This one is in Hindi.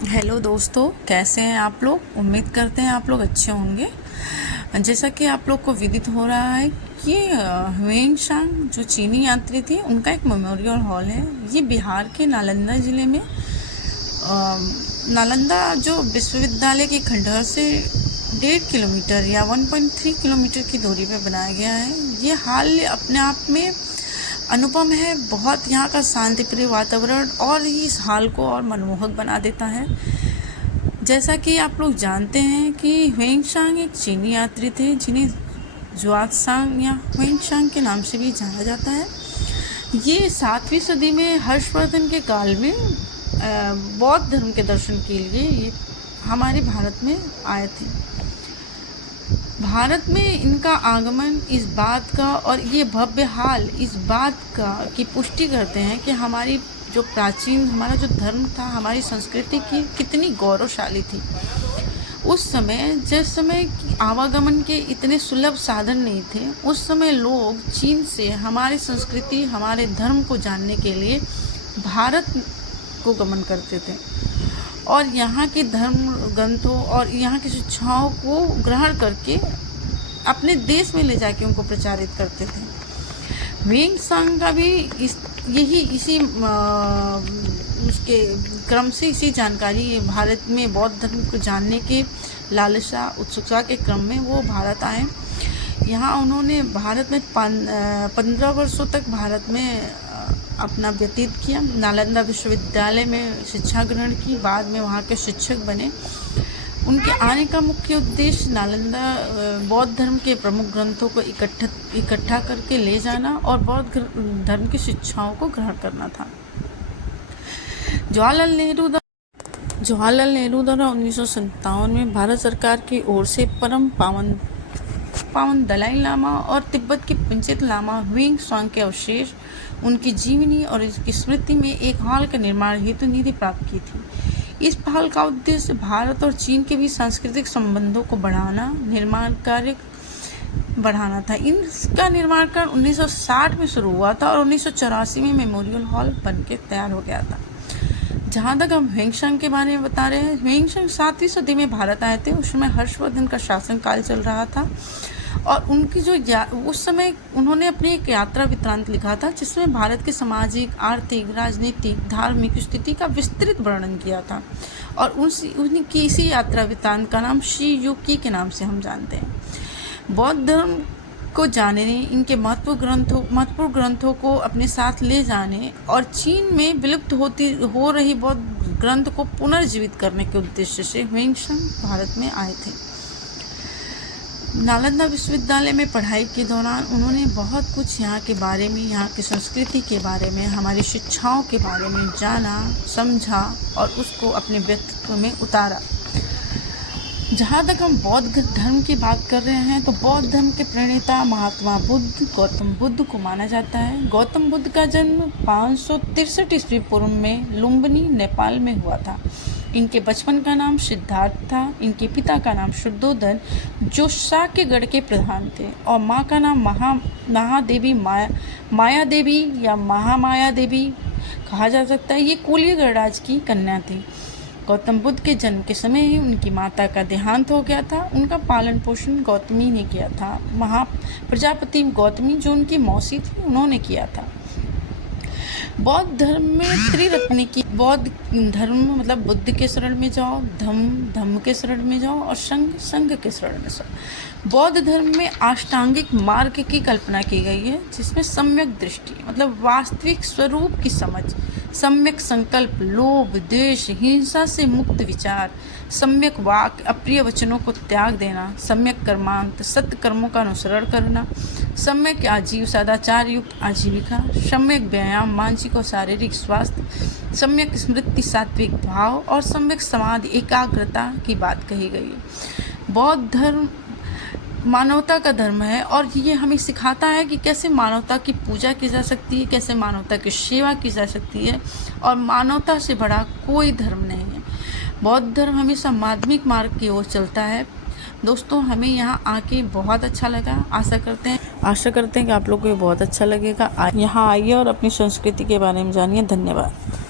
हेलो दोस्तों, कैसे हैं आप लोग। उम्मीद करते हैं आप लोग अच्छे होंगे। जैसा कि आप लोग को विदित हो रहा है कि ह्वेनसांग जो चीनी यात्री थे उनका एक मेमोरियल हॉल है। ये बिहार के नालंदा ज़िले में नालंदा जो विश्वविद्यालय के खंडहर से 1.5 किलोमीटर या 1.3 किलोमीटर की दूरी पर बनाया गया है। ये हॉल अपने आप में अनुपम है। बहुत यहाँ का शांतिप्रिय वातावरण और ही इस हाल को और मनमोहक बना देता है। जैसा कि आप लोग जानते हैं कि ह्वेनसांग एक चीनी यात्री थे जिन्हें ज्वात्सांग या ह्वेनसांग के नाम से भी जाना जाता है। ये 7वीं सदी में हर्षवर्धन के काल में बौद्ध धर्म के दर्शन के लिए ये हमारे भारत में आए थे। भारत में इनका आगमन इस बात का और ये भव्य हाल इस बात का की पुष्टि करते हैं कि हमारी जो प्राचीन हमारा जो धर्म था, हमारी संस्कृति की कितनी गौरवशाली थी। उस समय जिस समय आवागमन के इतने सुलभ साधन नहीं थे, उस समय लोग चीन से हमारी संस्कृति हमारे धर्म को जानने के लिए भारत को गमन करते थे और यहाँ के धर्म ग्रंथों और यहाँ की शिक्षाओं को ग्रहण करके अपने देश में ले जाके उनको प्रचारित करते थे। ह्वेनसांग का भी इसी उसके क्रम से इसी जानकारी भारत में बौद्ध धर्म को जानने के लालसा उत्सुकता के क्रम में वो भारत आए। यहाँ उन्होंने भारत में 15 वर्षों तक भारत में अपना व्यतीत किया। नालंदा विश्वविद्यालय में शिक्षा ग्रहण की, बाद में वहाँ के शिक्षक बने। उनके आने का मुख्य उद्देश्य नालंदा बौद्ध धर्म के प्रमुख ग्रंथों को इकट्ठा करके ले जाना और बौद्ध धर्म की शिक्षाओं को ग्रहण करना था। जवाहरलाल नेहरू द्वारा 1957 में भारत सरकार की ओर से परम पावन दलाई लामा और तिब्बत के पंडित लामा ह्वेनसांग के अवशेष, उनकी जीवनी और इसकी स्मृति में एक हॉल का निर्माण हेतु निधि प्राप्त की थी। इस पहल का उद्देश्य भारत और चीन के बीच सांस्कृतिक संबंधों को निर्माण कार्य बढ़ाना था। इसका निर्माण कार्य 1960 में शुरू हुआ था और 1984 में मेमोरियल हॉल बनके तैयार हो गया था। जहाँ तक हम ह्वेनसांग के बारे में बता रहे हैं, ह्वेनसांग 7वीं सदी में भारत आए थे। उस समय हर्षवर्धन का शासनकाल चल रहा था और उनकी उस समय उन्होंने अपनी एक यात्रा वृत्तांत लिखा था जिसमें भारत के सामाजिक, आर्थिक, राजनीतिक, धार्मिक स्थिति का विस्तृत वर्णन किया था और उनकी इसी यात्रा वृत्तांत का नाम शी युकी के नाम से हम जानते हैं। बौद्ध धर्म को जानने, इनके महत्वपूर्ण ग्रंथों को अपने साथ ले जाने और चीन में विलुप्त हो रही बौद्ध ग्रंथ को पुनर्जीवित करने के उद्देश्य से ह्वेनसांग भारत में आए थे। नालंदा विश्वविद्यालय में पढ़ाई के दौरान उन्होंने बहुत कुछ यहाँ के बारे में, यहाँ की संस्कृति के बारे में, हमारी शिक्षाओं के बारे में जाना, समझा और उसको अपने व्यक्तित्व में उतारा। जहाँ तक हम बौद्ध धर्म की बात कर रहे हैं तो बौद्ध धर्म के प्रणेता महात्मा बुद्ध गौतम बुद्ध को माना जाता है। गौतम बुद्ध का जन्म 563 ईस्वी पूर्व में लुम्बिनी, नेपाल में हुआ था। इनके बचपन का नाम सिद्धार्थ था। इनके पिता का नाम शुद्धोधन जो शाक्यगढ़ के प्रधान थे और माँ का नाम महादेवी माया देवी या महामाया देवी कहा जा सकता है। ये कोलिय गणराज की कन्या थी। गौतम बुद्ध के जन्म के समय ही उनकी माता का देहांत हो गया था। उनका पालन पोषण गौतमी ने किया था। प्रजापति गौतमी जो उनकी मौसी थी उन्होंने किया था। बौद्ध धर्म में त्रिरत्न की बौद्ध धर्म मतलब बुद्ध के शरण में जाओ, धम्म के शरण में जाओ और संघ के शरण में जाओ। बौद्ध धर्म में अष्टांगिक मार्ग की कल्पना की गई है जिसमें सम्यक दृष्टि मतलब वास्तविक स्वरूप की समझ, सम्यक संकल्प, लोभ, द्वेष, हिंसा से मुक्त विचार, सम्यक वाक, अप्रिय वचनों को त्याग देना, सम्यक कर्मांत, सत्य कर्मों का अनुसरण करना, सम्यक आजीव सदाचार युक्त आजीविका, सम्यक व्यायाम, मानसिक और शारीरिक स्वास्थ्य, सम्यक स्मृति, सात्विक भाव और सम्यक समाधि, एकाग्रता की बात कही गई है। बौद्ध धर्म मानवता का धर्म है और ये हमें सिखाता है कि कैसे मानवता की पूजा की जा सकती है, कैसे मानवता की सेवा की जा सकती है और मानवता से बड़ा कोई धर्म नहीं है। बौद्ध धर्म हमेशा माध्यमिक मार्ग की ओर चलता है। दोस्तों, हमें यहाँ आके बहुत अच्छा लगा। आशा करते हैं कि आप लोगों को ये बहुत अच्छा लगेगा। यहाँ आइए और अपनी संस्कृति के बारे में जानिए। धन्यवाद।